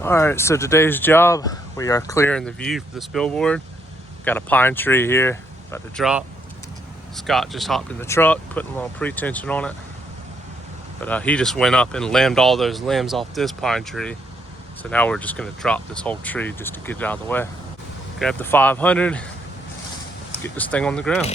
Alright, so today's job, we are clearing the view for this billboard. Got a pine tree here, about to drop. Scott just hopped in the truck, putting a little pre-tension on it. But he just went up and limbed all those limbs off this pine tree. So now we're just gonna drop this whole tree just to get it out of the way. Grab the 500, get this thing on the ground.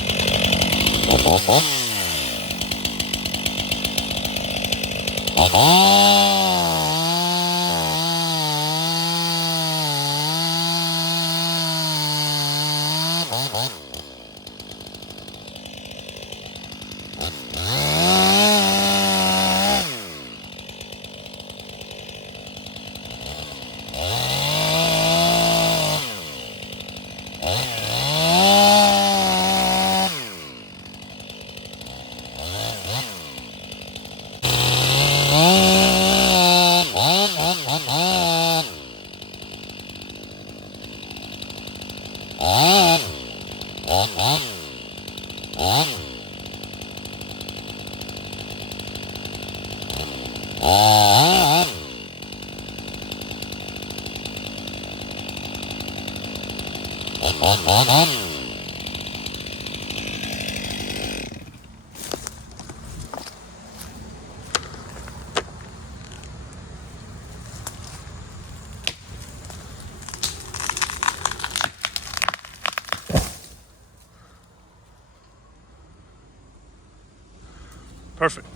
Perfect.